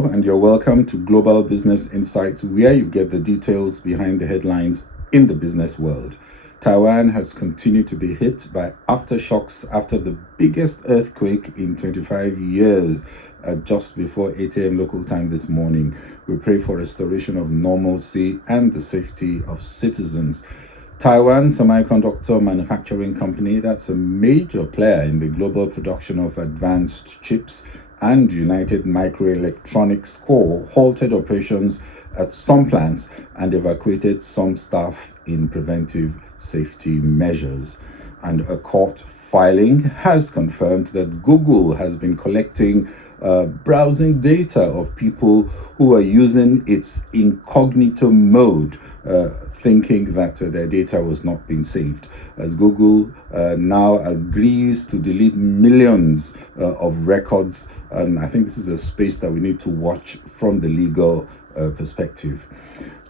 Hello, and you're welcome to Global Business Insights, where you get the details behind the headlines in the business world. Taiwan has continued to be hit by aftershocks after the biggest earthquake in 25 years, just before 8 a.m. local time this morning. We pray for restoration of normalcy and the safety of citizens. Taiwan Semiconductor Manufacturing Company, that's a major player in the global production of advanced chips, and United Microelectronics Co. halted operations at some plants and evacuated some staff in preventive safety measures. And a court filing has confirmed that Google has been collecting browsing data of people who are using its incognito mode, thinking that their data was not being saved, as Google now agrees to delete millions of records. And I think this is a space that we need to watch from the legal perspective.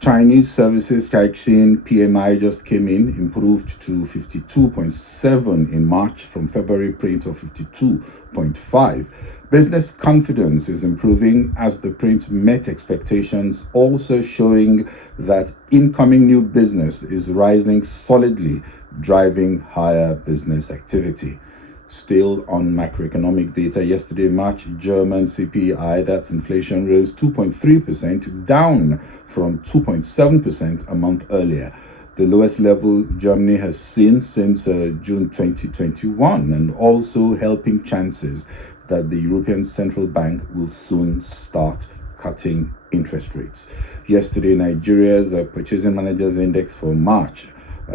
Chinese services China PMI just came in, improved to 52.7 in March from February print of 52.5. Business confidence is improving as the print met expectations, also showing that incoming new business is rising solidly, driving higher business activity. Still on macroeconomic data, yesterday, March German CPI, that's inflation, rose 2.3%, down from 2.7% a month earlier. The lowest level Germany has seen since June 2021, and also helping chances that the European Central Bank will soon start cutting interest rates. Yesterday, Nigeria's Purchasing Managers Index for March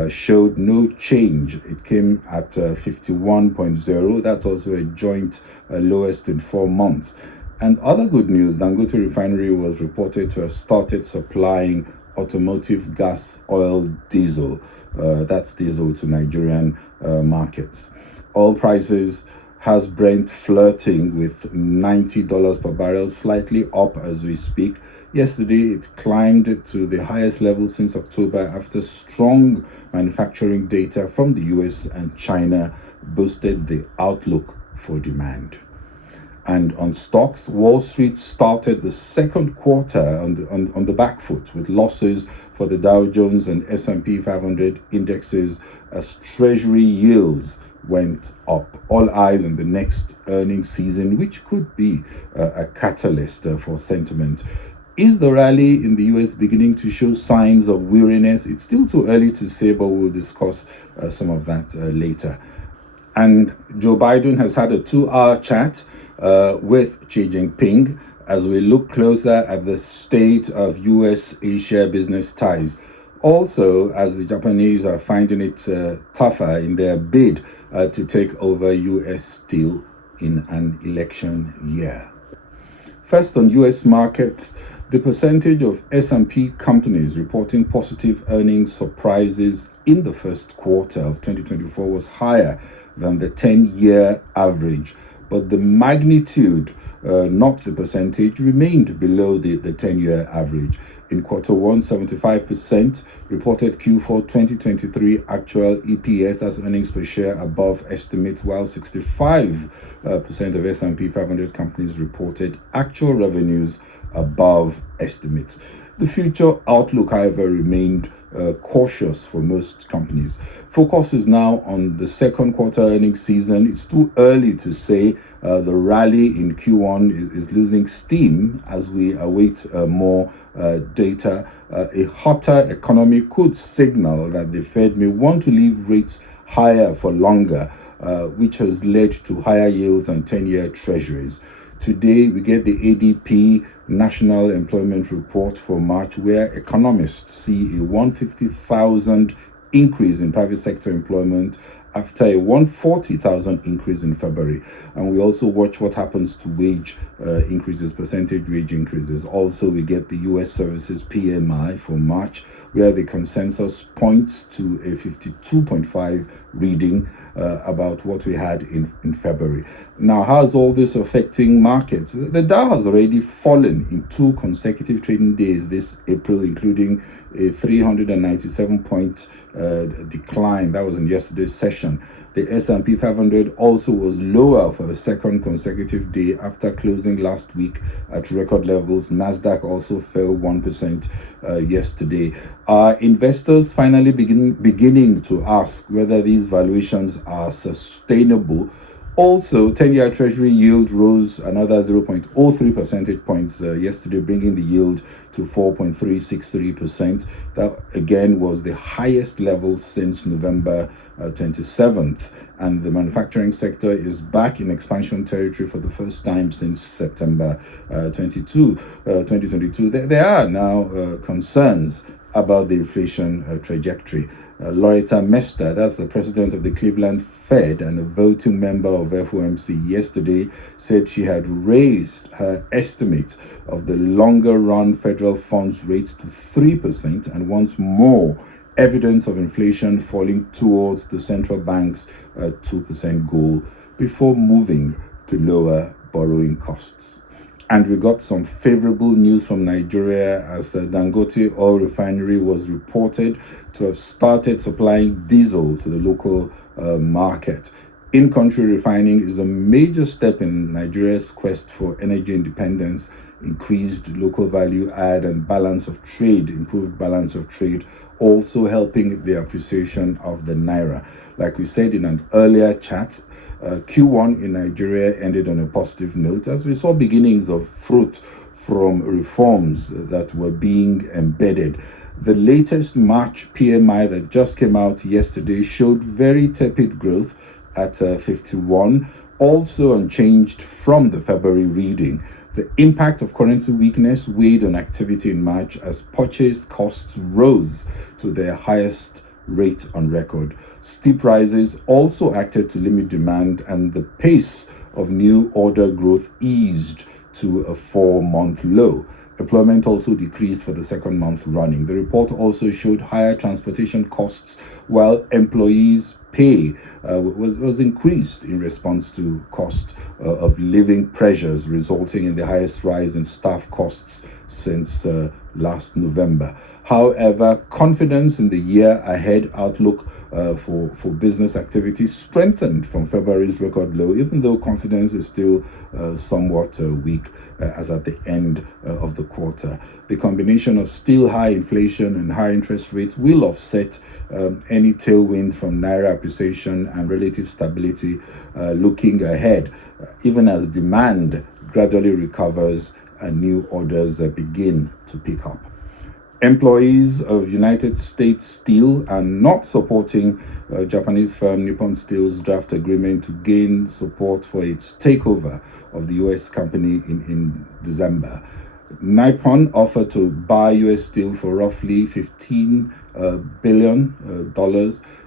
showed no change. It came at 51.0. That's also a joint lowest in 4 months. And other good news, Dangote Refinery was reported to have started supplying automotive gas, oil, diesel. That's diesel to Nigerian markets. Oil prices has Brent flirting with $90 per barrel, slightly up as we speak. Yesterday, it climbed to the highest level since October after strong manufacturing data from the US and China boosted the outlook for demand. And on stocks, Wall Street started the second quarter on the back foot with losses for the Dow Jones and S&P 500 indexes as Treasury yields went up. All eyes on the next earnings season, which could be a catalyst for sentiment. Is the rally in the US beginning to show signs of weariness? It's still too early to say, but we'll discuss some of that later. And Joe Biden has had a 2-hour chat with Xi Jinping as we look closer at the state of US-Asia business ties. Also, as the Japanese are finding it tougher in their bid to take over US steel in an election year. First, on US markets, the percentage of S&P companies reporting positive earnings surprises in the first quarter of 2024 was higher than the 10-year average, but the magnitude, not the percentage, remained below the 10-year average. In quarter one, 75% reported Q4 2023 actual EPS, as earnings per share, above estimates, while 65% of S&P 500 companies reported actual revenues above estimates. The future outlook, however, remained cautious for most companies. Focus is now on the second quarter earnings season. It's too early to say the rally in Q1 is losing steam as we await more data. A hotter economy could signal that the Fed may want to leave rates higher for longer, which has led to higher yields on 10-year treasuries. Today, we get the ADP National Employment Report for March, where economists see a 150,000 increase in private sector employment after a 140,000 increase in February. And we also watch what happens to wage increases, percentage wage increases. Also, we get the US Services PMI for March, where the consensus points to a 52.5 reading, about what we had in February. Now, how is all this affecting markets? The Dow has already fallen in 2 consecutive trading days this April, including a 397-point decline. That was in yesterday's session. inflation. The S&P 500 also was lower for the second consecutive day after closing last week at record levels. Nasdaq also fell 1% yesterday. Are investors finally beginning to ask whether these valuations are sustainable? Also, 10-year Treasury yield rose another 0.03 percentage points yesterday, bringing the yield to 4.363%. That, again, was the highest level since November 27th. And the manufacturing sector is back in expansion territory for the first time since September 2022. There are now concerns about the inflation trajectory. Loretta Mester, that's the president of the Cleveland Fed and a voting member of FOMC, yesterday said she had raised her estimate of the longer run federal funds rate to 3% and wants more evidence of inflation falling towards the central bank's 2% goal before moving to lower borrowing costs. And we got some favorable news from Nigeria as Dangote oil refinery was reported to have started supplying diesel to the local market. In-country refining is a major step in Nigeria's quest for energy independence, increased local value add and improved balance of trade, also helping the appreciation of the naira. Like we said in an earlier chat, Q1 in Nigeria ended on a positive note as we saw beginnings of fruit from reforms that were being embedded. The latest March PMI that just came out yesterday showed very tepid growth at 51, also unchanged from the February reading. The impact of currency weakness weighed on activity in March as purchase costs rose to their highest rate on record. Steep rises also acted to limit demand, and the pace of new order growth eased to a 4-month low. Employment also decreased for the second month running. The report also showed higher transportation costs, while employees' pay was increased in response to cost of living pressures, resulting in the highest rise in staff costs since last November. However, confidence in the year ahead outlook for business activity strengthened from February's record low, even though confidence is still somewhat weak as at the end of the quarter. The combination of still high inflation and high interest rates will offset any tailwinds from naira appreciation and relative stability looking ahead, even as demand gradually recovers and new orders begin to pick up. Employees of United States Steel are not supporting Japanese firm Nippon Steel's draft agreement to gain support for its takeover of the U.S. company in December. Nippon offered to buy U.S. Steel for roughly $15 billion,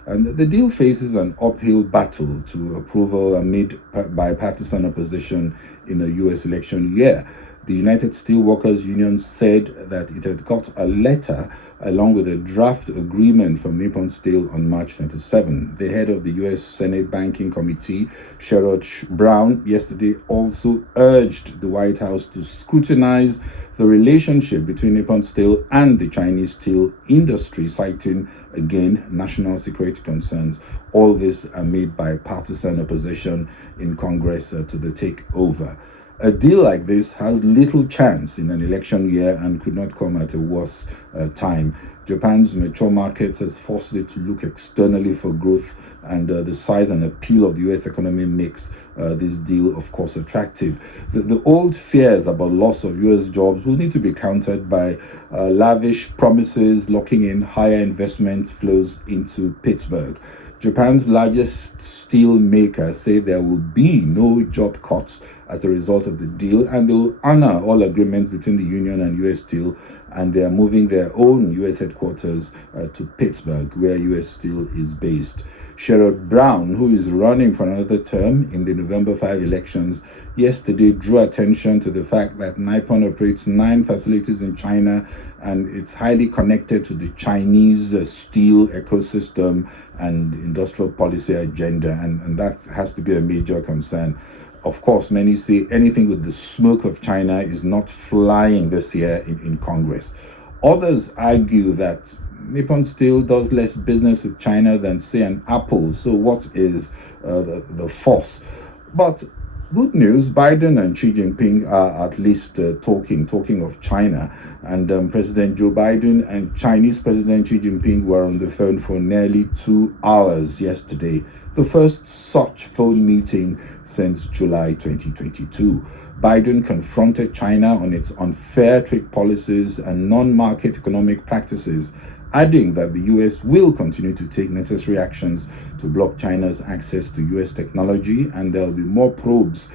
and the deal faces an uphill battle to approval amid bipartisan opposition in a U.S. election year. The United Steelworkers Union said that it had got a letter along with a draft agreement from Nippon Steel on March 27. The head of the U.S. Senate Banking Committee, Sherrod Brown, yesterday also urged the White House to scrutinize the relationship between Nippon Steel and the Chinese steel industry, citing, again, national security concerns. All this amid bipartisan opposition in Congress to the takeover. A deal like this has little chance in an election year and could not come at a worse time. Japan's mature markets has forced it to look externally for growth, and the size and appeal of the U.S. economy makes this deal, of course, attractive. The old fears about loss of U.S. jobs will need to be countered by lavish promises locking in higher investment flows into Pittsburgh. Japan's largest steel maker say there will be no job cuts as a result of the deal, and they will honor all agreements between the union and U.S. Steel, and they are moving their own U.S. headquarters to Pittsburgh, where U.S. Steel is based. Sherrod Brown, who is running for another term in the November 5 elections, yesterday drew attention to the fact that Nippon operates 9 facilities in China, and it's highly connected to the Chinese steel ecosystem and industrial policy agenda, and that has to be a major concern. Of course, many say anything with the smoke of China is not flying this year in Congress. Others argue that Nippon still does less business with China than, say, an Apple. So what is the force? But good news, Biden and Xi Jinping are at least talking of China. And President Joe Biden and Chinese President Xi Jinping were on the phone for nearly 2 hours yesterday, the first such phone meeting since July 2022. Biden confronted China on its unfair trade policies and non-market economic practices, adding that the US will continue to take necessary actions to block China's access to US technology, and there will be more probes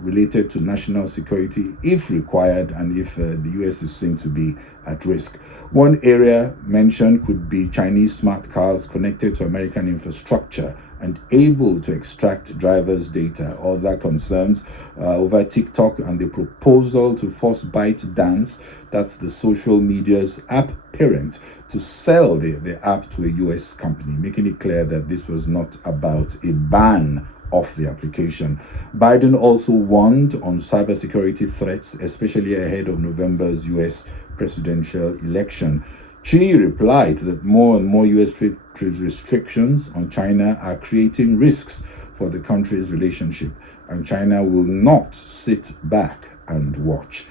related to national security if required and if the US is seen to be at risk. One area mentioned could be Chinese smart cars connected to American infrastructure and able to extract drivers' data. Other concerns over TikTok and the proposal to force ByteDance, that's the social media's app parent, to sell the app to a US company, making it clear that this was not about a ban of the application. Biden also warned on cybersecurity threats, especially ahead of November's US presidential election. Xi replied that more and more US trade restrictions on China are creating risks for the country's relationship, and China will not sit back and watch.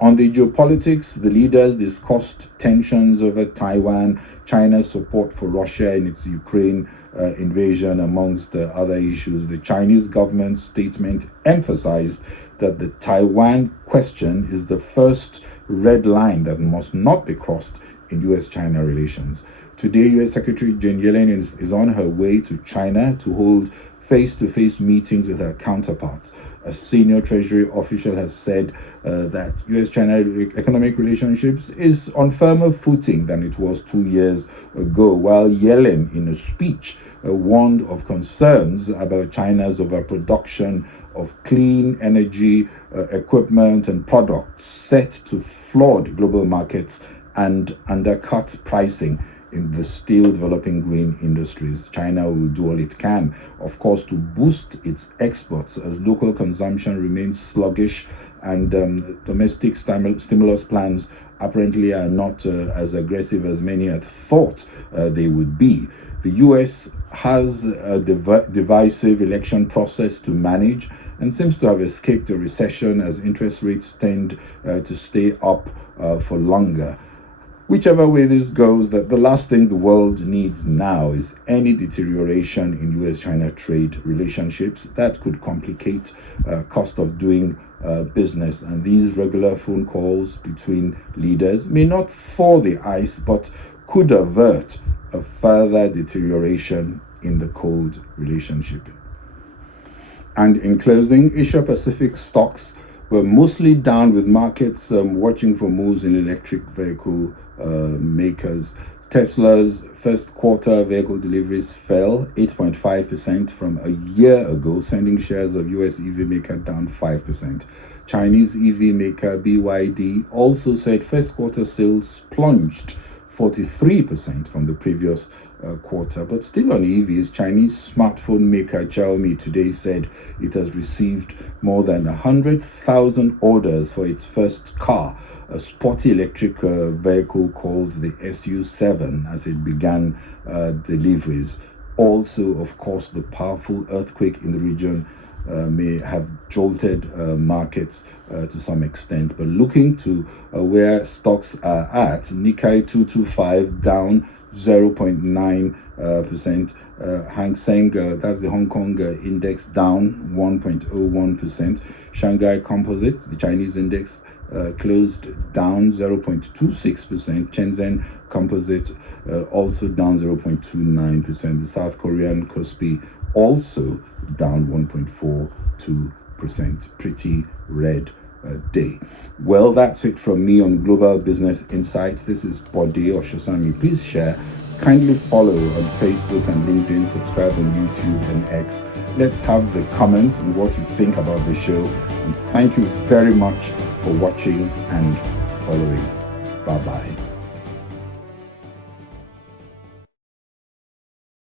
On the geopolitics, the leaders discussed tensions over Taiwan, China's support for Russia in its Ukraine invasion, amongst other issues. The Chinese government statement emphasized that the Taiwan question is the first red line that must not be crossed in US-China relations. Today, US Secretary Jane Yellen is on her way to China to hold face-to-face meetings with her counterparts. A senior Treasury official has said that US-China economic relationships is on firmer footing than it was 2 years ago, while Yellen, in a speech, warned of concerns about China's overproduction of clean energy equipment and products set to flood global markets and undercut pricing in the still developing green industries. China will do all it can, of course, to boost its exports as local consumption remains sluggish and domestic stimulus plans apparently are not as aggressive as many had thought they would be. The US has a divisive election process to manage and seems to have escaped a recession as interest rates tend to stay up for longer. Whichever way this goes, that the last thing the world needs now is any deterioration in US-China trade relationships that could complicate cost of doing business. And these regular phone calls between leaders may not thaw the ice, but could avert a further deterioration in the cold relationship. And in closing, Asia Pacific stocks were mostly down, with markets watching for moves in electric vehicle makers. Tesla's first quarter vehicle deliveries fell 8.5% from a year ago, sending shares of US EV maker down 5%. Chinese EV maker BYD also said first quarter sales plunged 43% from the previous quarter. But still on EVs, Chinese smartphone maker Xiaomi today said it has received more than 100,000 orders for its first car, a sporty electric vehicle called the SU7, as it began deliveries. Also, of course, the powerful earthquake in the region may have jolted markets to some extent. But looking to where stocks are at, Nikkei 225 down 0.9%. Hang Seng, that's the Hong Kong index, down 1.01%. Shanghai Composite, the Chinese index, closed down 0.26%. Shenzhen Composite also down 0.29%. The South Korean Kospi also down 1.42%. Pretty red day. Well, that's it from me on Global Business Insights. This is Bode Oshosami. Please share. Kindly follow on Facebook and LinkedIn, subscribe on YouTube and X. Let's have the comments on what you think about the show. And thank you very much for watching and following. Bye-bye.